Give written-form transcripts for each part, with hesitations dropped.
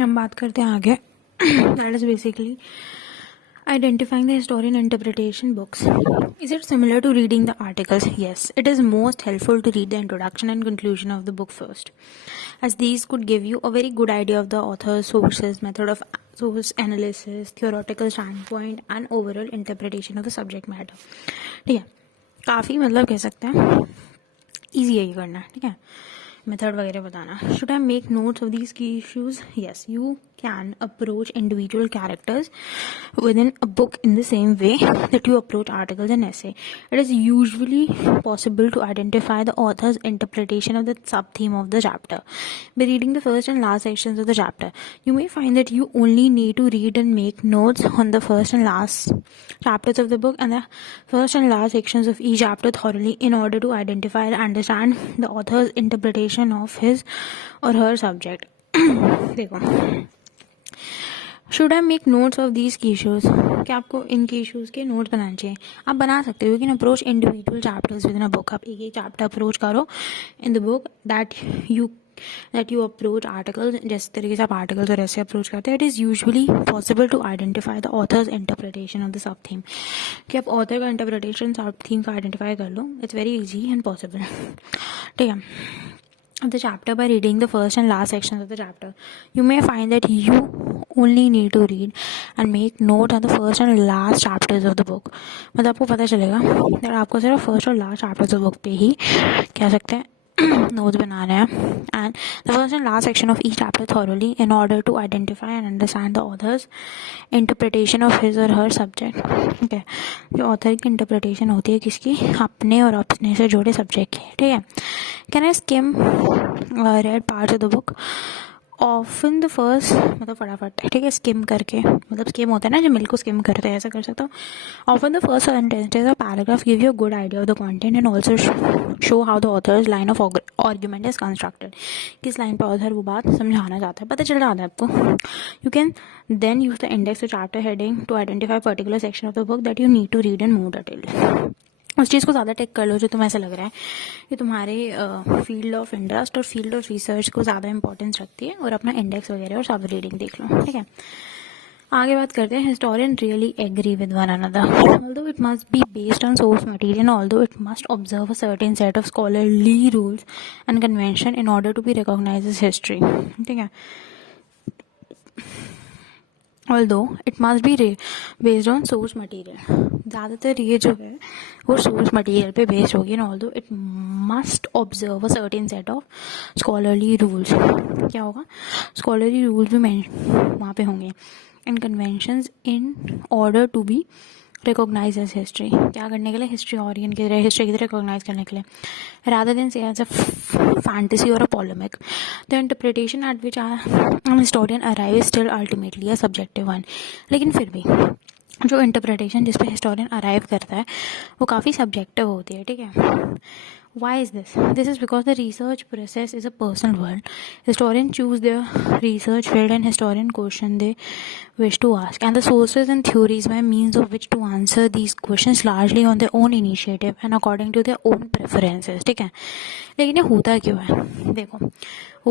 हम बात करते हैं आगे. That is basically identifying the historian interpretation books. Is it similar to reading the articles? Yes, it is most helpful to read the introduction and conclusion of the book first, as these could give you a very good idea of the author's sources, method of source analysis, theoretical standpoint, and overall interpretation of the subject matter. ठीक है, काफ़ी मतलब कह सकते हैं easy है ये करना. ठीक है, मेथड वगैरह बताना. Should I make notes of these key issues? Yes, you can approach individual characters within a book in the same way that you approach articles and essay. It is usually possible to identify the author's interpretation of the sub-theme of the chapter by reading the first and last sections of the chapter. You may find that you only need to read and make notes on the first and last chapters of the book and the first and last sections of each chapter thoroughly in order to identify and understand the author's interpretation of his or her subject. देखो, should I make notes of these की issues? क्या आपको इनके issues के notes बनाने चाहिए? आप बना सकते हो. You can approach individual chapters with in a book. आप एक एक चैप्टर अप्रोच करो in the book that you approach articles. जिस तरीके से आप आर्टिकल्स और ऐसे अप्रोच करते हैं, it is usually possible to identify the author's interpretation of the sub theme. कि आप ऑथर का इंटरप्रिटेशन सब थीम का आइडेंटिफाई कर लो. It's very easy and possible. ठीक है, the chapter by reading the first and last sections of the chapter. You may find that you only need to read and make notes on the first and last chapters of the book. मतलब आपको पता चलेगा that आपको सिर्फ first और last chapters of book पे ही कह सकते हैं notes बना रहे हैं. And the first and last section of each chapter thoroughly in order to identify and understand the author's interpretation of his or her subject. ठीक है, जो author की interpretation होती है किसकी? अपने और अपने से जुड़े subject की. ठीक है. Can I skim read parts of the book? Often the first, मतलब फटाफट. ठीक है, स्किम करके, मतलब स्किम होता है ना जो मिल्क को स्किम करते हैं, ऐसा कर सकता हूँ. ऑफन द फर्स्ट सेंटेंसेस और paragraph give you a good idea of the content and also show how the author's line of argument is constructed. किस लाइन पर ऑथर वो बात समझाना चाहता है, पता चल जाता है आपको. You can then use the index to chapter heading to identify particular section of the book that you need to read in more detail. उस चीज़ को ज़्यादा टेक कर लो जो तुम्हें ऐसा लग रहा है कि तुम्हारे फील्ड ऑफ इंटरेस्ट और फील्ड ऑफ रिसर्च को ज़्यादा इंपॉर्टेंस रखती है, और अपना इंडेक्स वगैरह और सब रीडिंग देख लो. ठीक है, आगे बात करते हैं. Historian really agree with one another although it must be based on source material, although it must observe a certain set of scholarly rules and convention in order to be recognise as history. ठीक है, although it must be based on source material. ज़्यादातर ये जो है वो source material पे based होगी. and although it must observe a certain set of scholarly rules. क्या होगा? scholarly rules भी वहाँ पे होंगे and conventions in order to be recognise as history. क्या करने के लिए? हिस्ट्रियन की तरह, हिस्ट्री की तरह रिकॉग्नाइज करने के लिए. Rather than say as a fantasy or a polemic. The interpretation at which historian arrive still ultimately a subjective one. लेकिन फिर भी जो इंटरप्रिटेशन जिस पे हिस्टोरियन अराइव करता है वो काफ़ी सब्जेक्टिव होती है. ठीक है, why is this? This is because the research process is a personal one. Historians choose their research field and historian question they wish to ask, and the sources and theories by means of which to answer these questions largely on their own initiative and according to their own preferences. ठीक है, लेकिन ये होता क्यों है? देखो,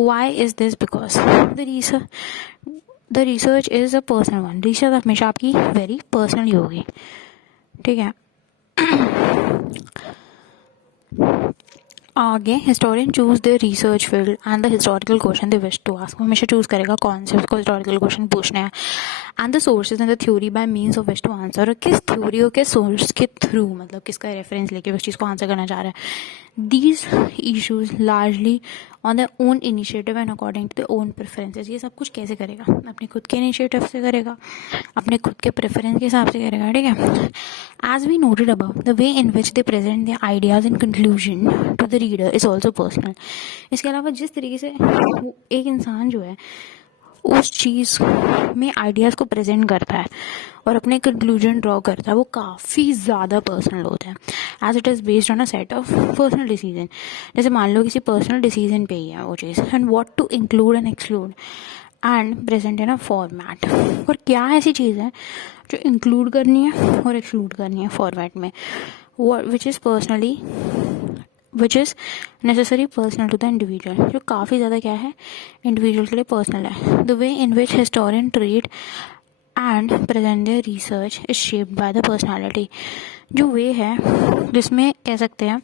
why is this? Because the research is a personal one. Research हमेशा आपकी very personal ही होगी. ठीक है, आगे historian choose the research field and the historical question they wish to ask. हमेशा चूज करेगा कौन से उसको हिस्टोरिकल क्वेश्चन पूछने हैं. And the sources and the theory by means of which to answer. और किस थ्योरी और किस सोर्स के थ्रू, मतलब किसका रेफरेंस लेके उस चीज़ को आंसर करना चाह रहा है. These issues largely on the own initiative and according to the own preferences. ये सब कुछ कैसे करेगा? अपने खुद के इनिशिएटिव से करेगा, अपने खुद के प्रेफरेंस के हिसाब से करेगा. ठीक है, as we noted above the way in which they present the ideas in conclusion to the reader is also personal. इसके अलावा जिस तरीके से एक इंसान जो है उस चीज़ में आइडियाज़ को प्रेजेंट करता है और अपने कंक्लूजन ड्रॉ करता है, वो काफ़ी ज़्यादा पर्सनल होता है. As it is based on a set of personal decision. जैसे मान लो किसी पर्सनल डिसीजन पे ही है वो चीज़, and what to include and exclude and present in a format. और क्या ऐसी चीज़ है जो इंक्लूड करनी है और एक्सक्लूड करनी है फॉर्मेट में, which is personally which is necessary personal to the individual, जो काफ़ी ज़्यादा क्या है, इंडिविजुअल के लिए पर्सनल है. The way in which historian treat and present their research is shaped by the personality. जो वे है जिसमें कह सकते हैं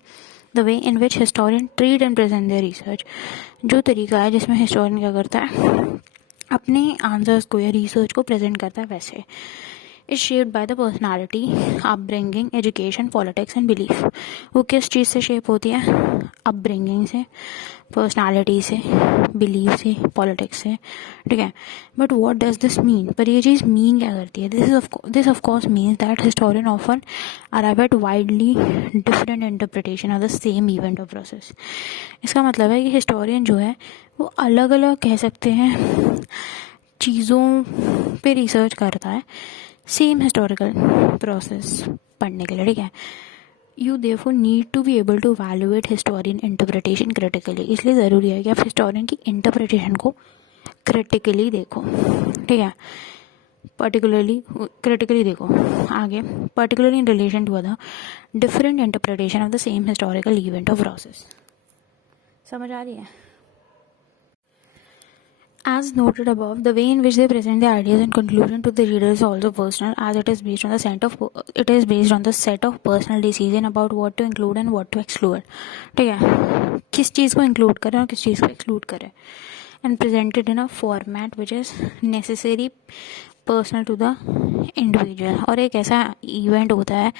the way in which historian treat and present their research, जो तरीका है जिसमें हिस्टोरियन क्या करता है, अपने आंसर्स को या रिसर्च को प्रेजेंट करता है, वैसे is shaped by the personality, upbringing, education, politics and belief. वो किस चीज़ से शेप होती है, अपब्रिंगिंग से, पर्सनालिटी से, बिलीफ से, पॉलिटिक्स से. ठीक है, but what does this mean, पर ये चीज़ मीन क्या करती है. This of course means that historian often arrive at widely different interpretation of the same event or process. इसका मतलब है कि हिस्टोरियन जो है वो अलग अलग कह सकते हैं चीज़ों पे रिसर्च करता है सेम हिस्टोरिकल प्रोसेस पढ़ने के लिए. ठीक है, you therefore need to be able to evaluate historian interpretation critically. इसलिए ज़रूरी है कि आप हिस्टोरियन की इंटरप्रिटेशन को क्रिटिकली देखो. ठीक है, पर्टिकुलरली क्रिटिकली देखो. आगे, particularly in relation to other different interpretation of the same historical event or process. समझ आ रही है. As noted above, the way in which they present the ideas and conclusion to the reader is also personal, as it is based on the set of personal decision about what to include and what to exclude. ठीक है, किस चीज़ को include करें और किस चीज़ को exclude करें, and presented in a format which is necessary personal to the individual. और एक ऐसा इवेंट होता है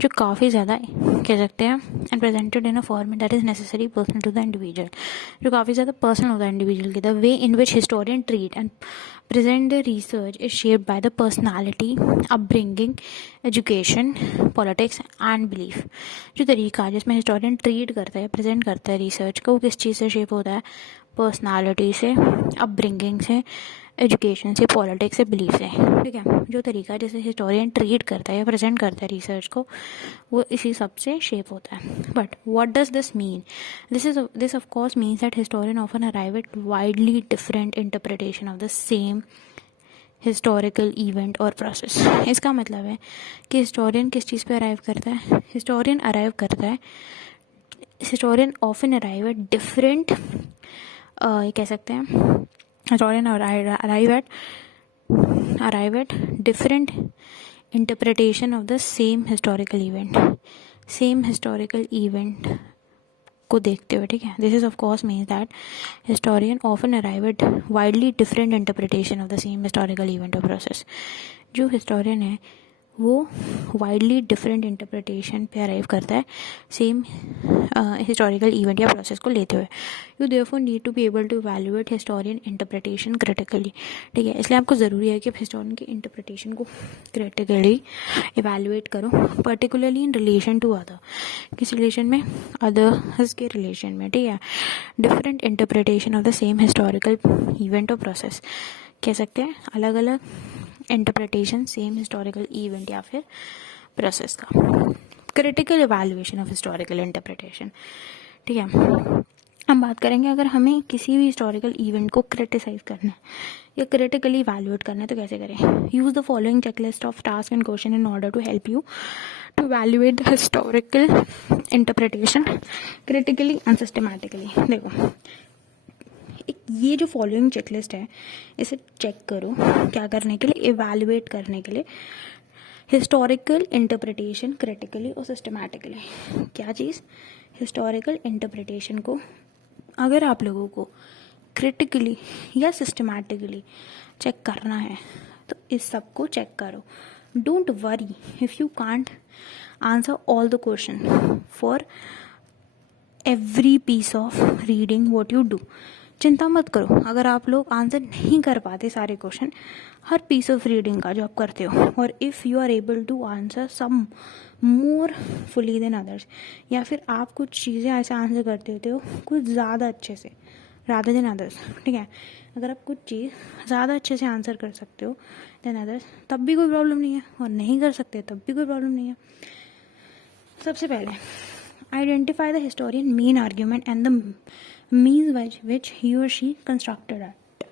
जो काफ़ी ज़्यादा कह सकते हैं and presented in a format that is necessary personal to the individual, जो काफ़ी ज़्यादा पर्सनल होता है इंडिविजुअल के. The way in which historian treat and present the research is shaped by the personality, upbringing, education, politics and belief. जो तरीका जिसमें historian treat करता है, प्रेजेंट करता है रिसर्च को, वो किस चीज़ से शेप होता है, पर्सनालिटी से, अपब्रिंगिंग से, एजुकेशन से, पॉलिटिक्स से, बिलीफ से. ठीक है, जो तरीका जैसे हिस्टोरियन ट्रीट करता है या प्रेजेंट करता है रिसर्च को, वो इसी सब से शेप होता है. But what does this mean, this of course means that historian often arrive at widely different interpretation of the same historical event or process. इसका मतलब है कि हिस्टोरियन किस चीज़ पे अराइव करता है, historian often arrive at different, ये कह सकते हैं historian arrive at different interpretation of the same historical event को देखते हुए. ठीक है, this is of course means that historian often arrive at widely different interpretation of the same historical event or process. जो हिस्टोरियन है वो widely different interpretation पे arrive करता है सेम हिस्टोरिकल इवेंट या प्रोसेस को लेते हुए. You therefore need to be able to evaluate historian interpretation critically. ठीक है, इसलिए आपको ज़रूरी है कि आप हिस्टोरियन की इंटरप्रिटेशन को क्रिटिकली इवैल्यूएट करो, particularly in relation to other. किस रिलेशन में, अदर्स के रिलेशन में. ठीक है, different interpretation of the same historical event or process, कह सकते हैं अलग अलग इंटरप्रिटेशन सेम हिस्टोरिकल इवेंट या फिर प्रोसेस का. Critical evaluation of historical interpretation. ठीक है, हम बात करेंगे अगर हमें किसी भी हिस्टोरिकल इवेंट को क्रिटिसाइज करना है या क्रिटिकली इवैल्यूएट करना है तो कैसे करें. Use the following checklist of task and question in order to help you to evaluate the historical interpretation critically and systematically. देखो, ये जो फॉलोइंग चेकलिस्ट है इसे चेक करो क्या करने के लिए, इवैल्यूएट करने के लिए हिस्टोरिकल इंटरप्रिटेशन क्रिटिकली और सिस्टमैटिकली. क्या चीज़, हिस्टोरिकल इंटरप्रिटेशन को अगर आप लोगों को क्रिटिकली या सिस्टमैटिकली चेक करना है तो इस सब को चेक करो. Don't worry if you can't answer all the question for every piece of reading what you do. चिंता मत करो अगर आप लोग आंसर नहीं कर पाते सारे क्वेश्चन हर पीस ऑफ रीडिंग का जो आप करते हो, और if you are able to answer some more fully than others, या फिर आप कुछ चीज़ें ऐसे आंसर करते होते हो कुछ ज़्यादा अच्छे से रादर देन अदर्स. ठीक है, अगर आप कुछ चीज़ ज़्यादा अच्छे से आंसर कर सकते हो देन अदर्स तब भी कोई प्रॉब्लम नहीं है, और नहीं कर सकते तब भी कोई प्रॉब्लम नहीं है. सबसे पहले identify the historian main argument and the means which he or she constructed it.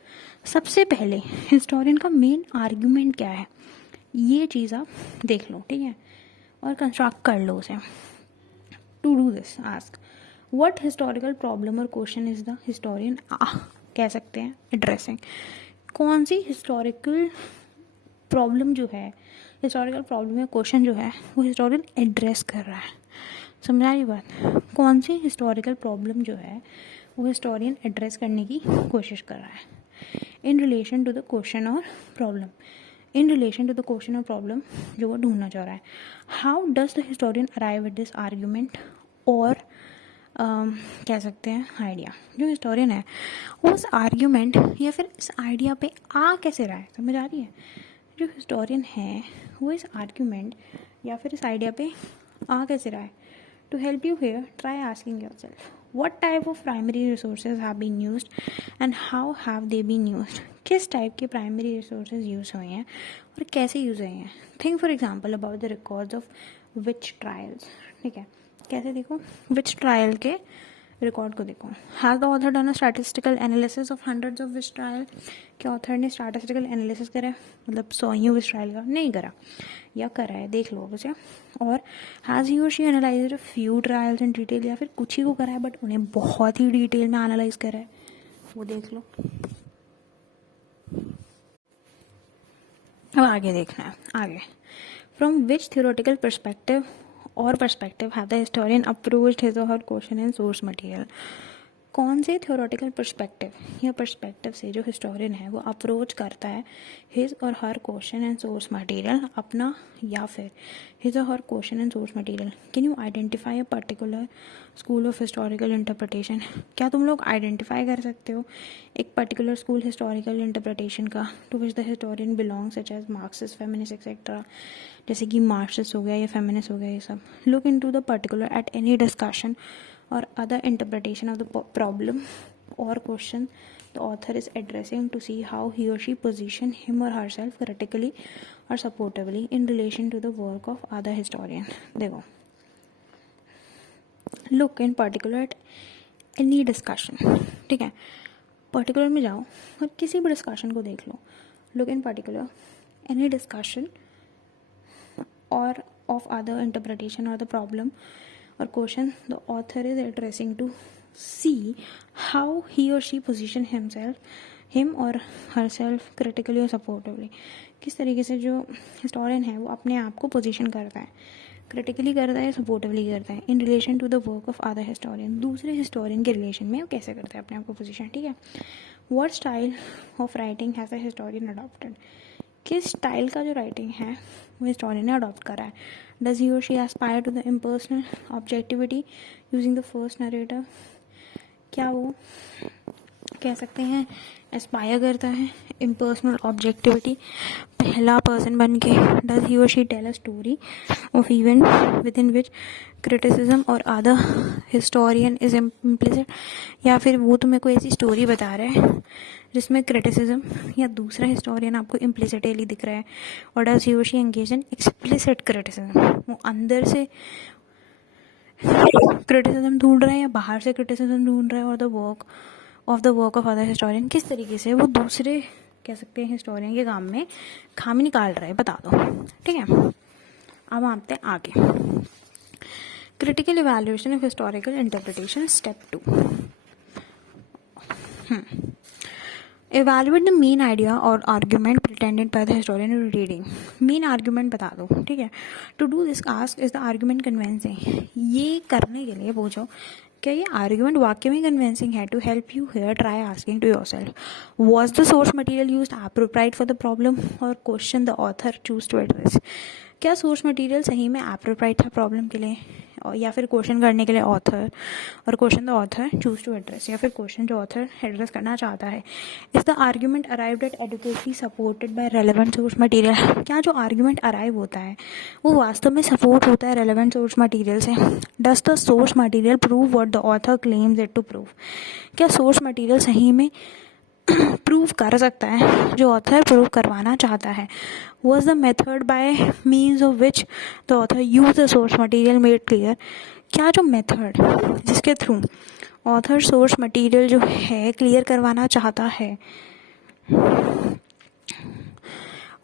सबसे पहले हिस्टोरियन का मेन आर्ग्यूमेंट क्या है ये चीज़ आप देख लो. ठीक है, और कंस्ट्रक्ट कर लो उसे. To do this ask what historical problem or question is the historian कह सकते हैं एड्रेसिंग। कौन सी हिस्टोरिकल प्रॉब्लम जो है, हिस्टोरिकल प्रॉब्लम या क्वेश्चन जो है वो हिस्टोरियन एड्रेस कर रहा है। समझा रही बात? कौन सी हिस्टोरिकल प्रॉब्लम जो है वो हिस्टोरियन एड्रेस करने की कोशिश कर रहा है in relation to the question or problem, in relation to the question or problem जो वो ढूंढना चाह रहा है। How does the historian arrive at this argument, और कह सकते हैं आइडिया। जो हिस्टोरियन है वो उस आर्ग्यूमेंट या फिर इस आइडिया पे आ कैसे रहा है, समझ आ रही है? जो हिस्टोरियन है वो इस आर्ग्यूमेंट या फिर इस आइडिया पे आ कैसे रहा है। To help you here try asking yourself what type of primary resources have been used and how have they been used। किस टाइप के प्राइमरी रिसोर्सेज यूज़ हुए हैं और कैसे यूज़ हुए हैं। Think for example about the records of which trials. ठीक है, कैसे देखो, विच ट्रायल के रिकॉर्ड को देखो। Has the author done a statistical analysis of hundreds of which trial. क्या ऑथर ने स्टैटिस्टिकल एनालिसिस करा है, मतलब 100 विच ट्रायल का? नहीं करा, या करा है, देख लो उसे। और has he or she analyse few trials in detail, या फिर कुछ ही को करा है बट उन्हें बहुत ही डिटेल में एनालाइज करा है, वो देख लो। अब आगे देखना है, आगे फ्रॉम विच थियोरेटिकल परस्पेक्टिव और perspective have the historian approached his or her question and source material. कौन से थियोरेटिकल पर्सपेक्टिव या पर्सपेक्टिव से जो हिस्टोरियन है वो अप्रोच करता है his or her question and source material अपना, या फिर his or her question and source material. Can you identify a particular school of historical interpretation. क्या तुम लोग आइडेंटिफाई कर सकते हो एक पर्टिकुलर स्कूल हिस्टोरिकल इंटरप्रिटेशन का to which the historian belongs, such as Marxist, feminist etcetera, जैसे कि मार्क्सिस्ट हो गया या फेमिनिस्ट हो गया ये सब। Look into the particular at any discussion or other interpretation of the problem or question the author is addressing to see how he or she position him or herself critically or supportively in relation to the work of other historian। देखो, look in particular at any discussion। ठीक है, particular में जाओ और किसी भी discussion को देख लो। Look in particular any discussion or of other interpretation or the problem or question the author is addressing to see how he or she position him or herself critically or supportively। किस तरीके से जो historian है वो अपने आप को position करता है, क्रिटिकली करता है, सपोर्टिवली करता है in relation to the work of other historian. दूसरे हिस्टोरियन के रिलेशन में वो कैसे करता है अपने आप को पोजीशन। ठीक है, what style of writing has the historian adopted. किस स्टाइल का जो राइटिंग है वो हिस्टोरियन ने अडॉप्ट करा है। Does he or she aspire to the impersonal objectivity using the first narrator. क्या वो कह सकते हैं एस्पायर करता है इम्पर्सनल ऑब्जेक्टिविटी, पहला पर्सन बन के। Does he or she tell a story of event within which criticism or other historian is implicit, या फिर वो तुम्हें कोई ऐसी स्टोरी बता रहा है जिसमें क्रिटिसिज्म या दूसरा हिस्टोरियन आपको इम्प्लिसिटली दिख रहा है। और does he or she engage in explicit criticism, वो अंदर से क्रिटिसिज्म ढूंढ रहा है या बाहर से क्रिटिसिज्म ढूंढ रहा है। और the work of other historian, किस तरीके से वो दूसरे कह सकते हैं हिस्टोरियन के काम में खामी निकाल रहा है, बता दो। ठीक है, अब आते हैं आगे। Critical evaluation of historical interpretation step 2। Evaluate the main idea or argument pretended by the historian in reading। Main argument बता दो। ठीक है, to do this ask is the argument convincing. ये करने के लिए पूछो क्या ये आर्ग्यूमेंट वाकई में कन्विंसिंग है। To help you here try asking to yourself was the source material used appropriate for the problem or question the author choose to address. क्या सोर्स मटेरियल सही में एप्रोप्रिएट था प्रॉब्लम के लिए या फिर क्वेश्चन करने के लिए ऑथर, और question the author choose to address, या फिर क्वेश्चन जो ऑथर एड्रेस करना चाहता है। Is the argument arrived at adequately supported by relevant source material. क्या जो आर्ग्यूमेंट अराइव होता है वो वास्तव में सपोर्ट होता है रेलेवेंट सोर्स मटेरियल से। Does the source material prove what the author claims it to prove. क्या सोर्स मटेरियल सही में प्रूव कर सकता है जो ऑथर प्रूव करवाना चाहता है। Was the method by means of which the author use the source material made clear. क्या जो मेथड जिसके थ्रू ऑथर सोर्स मटेरियल जो है क्लियर करवाना चाहता है,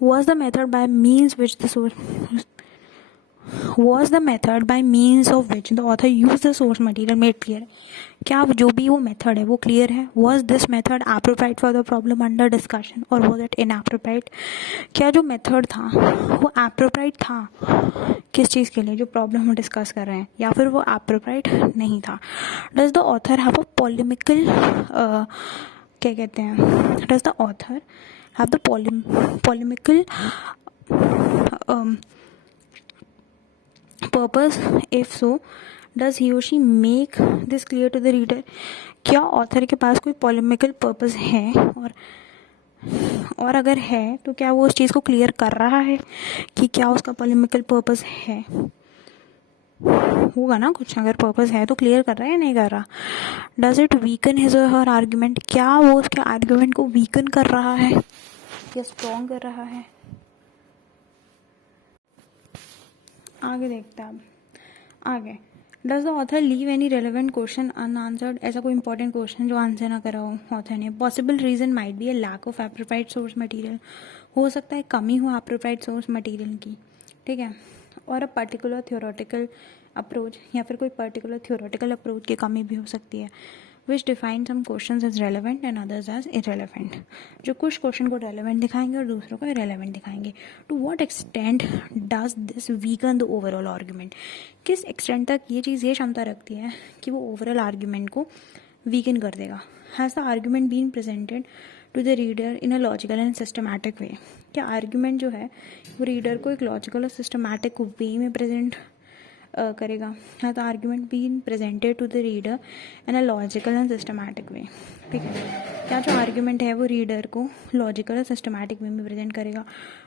was the method by means which the source was the method by means of which the author used the source material made clear. क्या जो भी वो मेथड है वो क्लियर है? was this method appropriate for the problem under discussion or was it inappropriate? क्या जो method था वो appropriate था किस चीज़ के लिए, जो प्रॉब्लम हम डिस्कस कर रहे हैं, या फिर वो appropriate नहीं था? does the author have a polemical क्या कहते हैं, does the author have the polemical purpose? if so, does he or she make this clear to the reader? क्या ऑथर के पास कोई polemical purpose है, और अगर है तो क्या वो उस चीज़ को क्लियर कर रहा है कि क्या उसका polemical purpose है? होगा ना कुछ, अगर पर्पस है तो क्लियर कर रहा है या नहीं कर रहा? Does it weaken his or her argument? क्या वो उसके आर्ग्यूमेंट को वीकन कर रहा है या स्ट्रॉन्ग कर रहा है? आगे देखते हैं अब आगे। Does the author leave any relevant question unanswered? ऐसा कोई इंपॉर्टेंट क्वेश्चन जो आंसर ना करा हो ऑथर ने। Possible reason might be a lack of appropriate source material, हो सकता है कमी हो एप्रोप्राइट सोर्स मटेरियल की, ठीक है, और अ पर्टिकुलर थियोरेटिकल अप्रोच, या फिर कोई पर्टिकुलर थियोरेटिकल अप्रोच की कमी भी हो सकती है। Which define some question as relevant and others as irrelevant, जो कुछ क्वेश्चन को रेलिवेंट दिखाएंगे और दूसरों को इरेलीवेंट दिखाएंगे। To what extent does this weaken the overall argument? किस एक्सटेंट तक ये चीज़ ये क्षमता रखती है कि वो ओवरऑल आर्ग्यूमेंट को वीकन कर देगा? Has the argument been presented to the reader in a logical and systematic way? क्या आर्ग्यूमेंट जो है वो रीडर को एक लॉजिकल और सिस्टमैटिक वे में प्रेजेंट करेगा? हाँ, the argument been presented to the reader in a logical and systematic way, ठीक है। क्या जो आर्ग्यूमेंट है वो रीडर को लॉजिकल और सिस्टमैटिक वे में प्रेजेंट करेगा?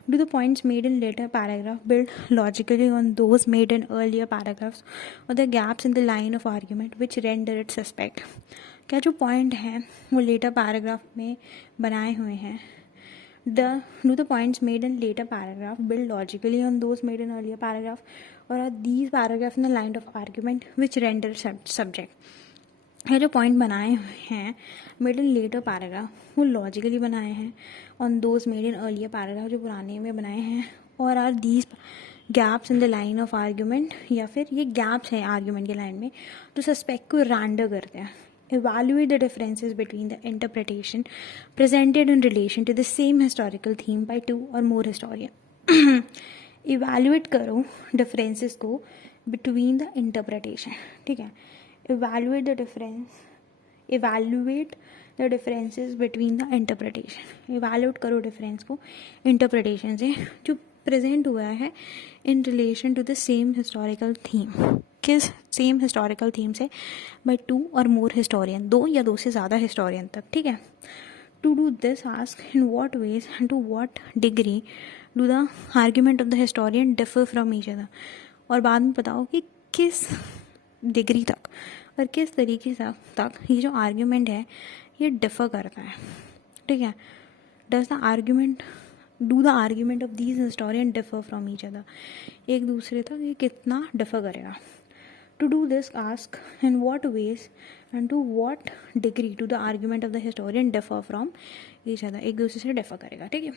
Do the points made in later paragraph build logically on those made in earlier paragraphs or the gaps in the line of argument which render it suspect? क्या जो point है वो letter paragraph में बनाए हुए हैं, do the points made in later paragraph build logically on those made in earlier paragraph, or are these paragraphs in the line of argument which render subject? ये जो पॉइंट बनाए हुए हैं मेड इन लेटर पैराग्राफ वो logically बनाए हैं on those made in earlier paragraph, जो पुराने में बनाए हैं, और are these gaps in the line of argument, या फिर ये गैप्स हैं आर्ग्यूमेंट के लाइन में जो सस्पेक्ट को रेंडर करते हैं? Evaluate the differences between the interpretation presented in relation to the same historical theme by two or more historians. Evaluate करो differences को between the interpretation, ठीक है। Evaluate the differences between the interpretation. Evaluate करो difference को interpretation से जो present हुआ है in relation to the same historical theme, किस सेम हिस्टोरिकल थीम से, by two or more historian, दो या दो से ज़्यादा हिस्टोरियन तक, ठीक है। To do this ask in what ways and to what degree do the argument of the historian differ from each other, और बाद में बताओ कि किस डिग्री तक और किस तरीके तक ये जो आर्ग्यूमेंट है ये डिफर करता है, ठीक है। Do the argument of these historian differ from each other, एक दूसरे तक ये कितना डिफर करेगा? To do this ask in what ways and to what degree to the argument of the historian differ from each other, एक दूसरे से differ करेगा, ठीक है।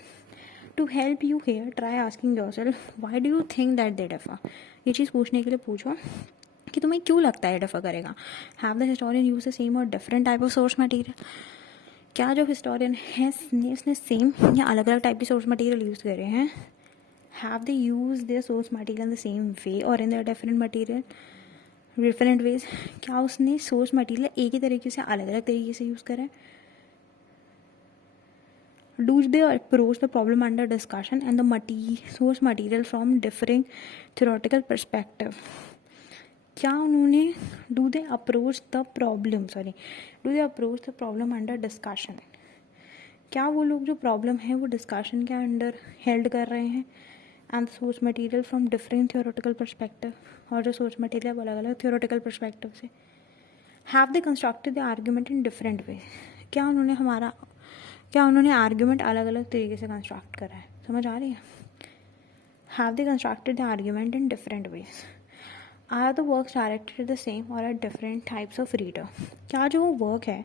To help you here try asking yourself why do you think that they differ, ये चीज़ पूछने के लिए पूछो कि तुम्हें क्यों लगता है डिफर करेगा। Have the historian use the same or different type of source material, क्या जो हिस्टोरियन है उसने सेम या अलग अलग टाइप के सोर्स मटेरियल यूज़ करे हैं? Have they use their source material in the same way और इन द डिफरेंट वेज, क्या उसने सोर्स मटेरियल एक ही तरीके से अलग अलग तरीके से यूज़ करा है? Do they approach the problem under discussion and the source material from differing theoretical perspective, क्या उन्होंने do they approach the problem under discussion, क्या वो लोग जो प्रॉब्लम है वो डिस्कशन के अंडर हेल्ड कर रहे हैं, and source material from different theoretical perspective, और जो सोर्स मटेरियल अलग अलग थ्योरेटिकल परस्पेक्टिव से। Have they constructed the argument in different way, क्या उन्होंने आर्ग्यूमेंट अलग अलग तरीके से कंस्ट्रक्ट करा है? समझ आ रही है? Have they constructed the argument in different ways, are the works directed the same or are different types of reader, क्या जो वर्क है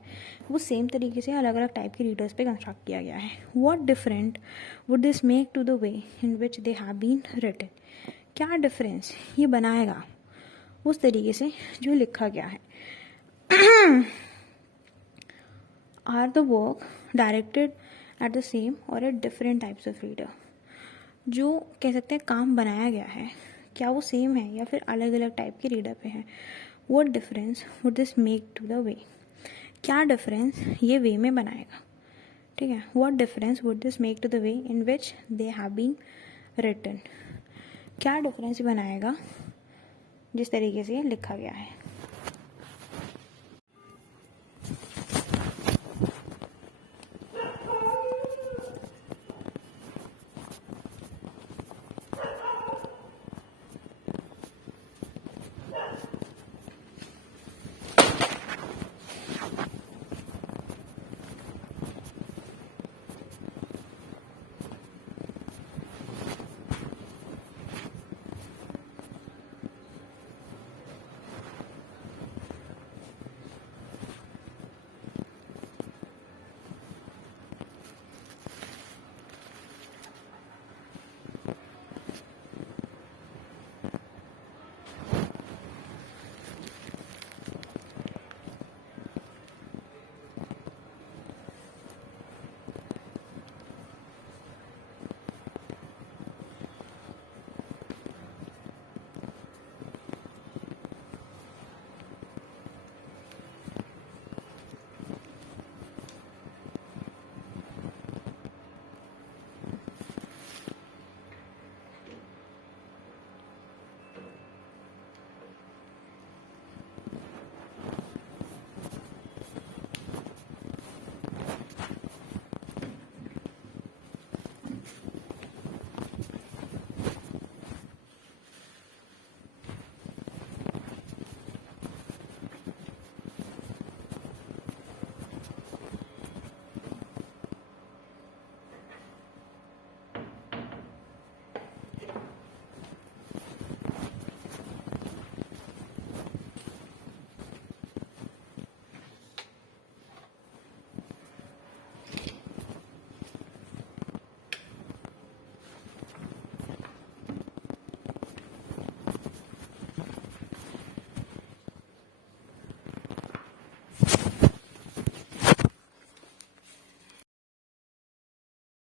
वो सेम तरीके से अलग अलग टाइप के रीडर्स पे कंस्ट्रक्ट किया गया है? What different would this make to the way in which they have been written, क्या डिफरेंस ये बनाएगा उस तरीके से जो लिखा गया है। Are the work directed at the same or at different types of reader, जो कह सकते हैं काम बनाया गया है क्या वो सेम है या फिर अलग अलग टाइप के रीडर पे है। What difference would this make to the way, क्या डिफरेंस ये वे में बनाएगा, ठीक है। What difference would this make to the way in which they have been written, क्या डिफरेंस बनाएगा जिस तरीके से लिखा गया है।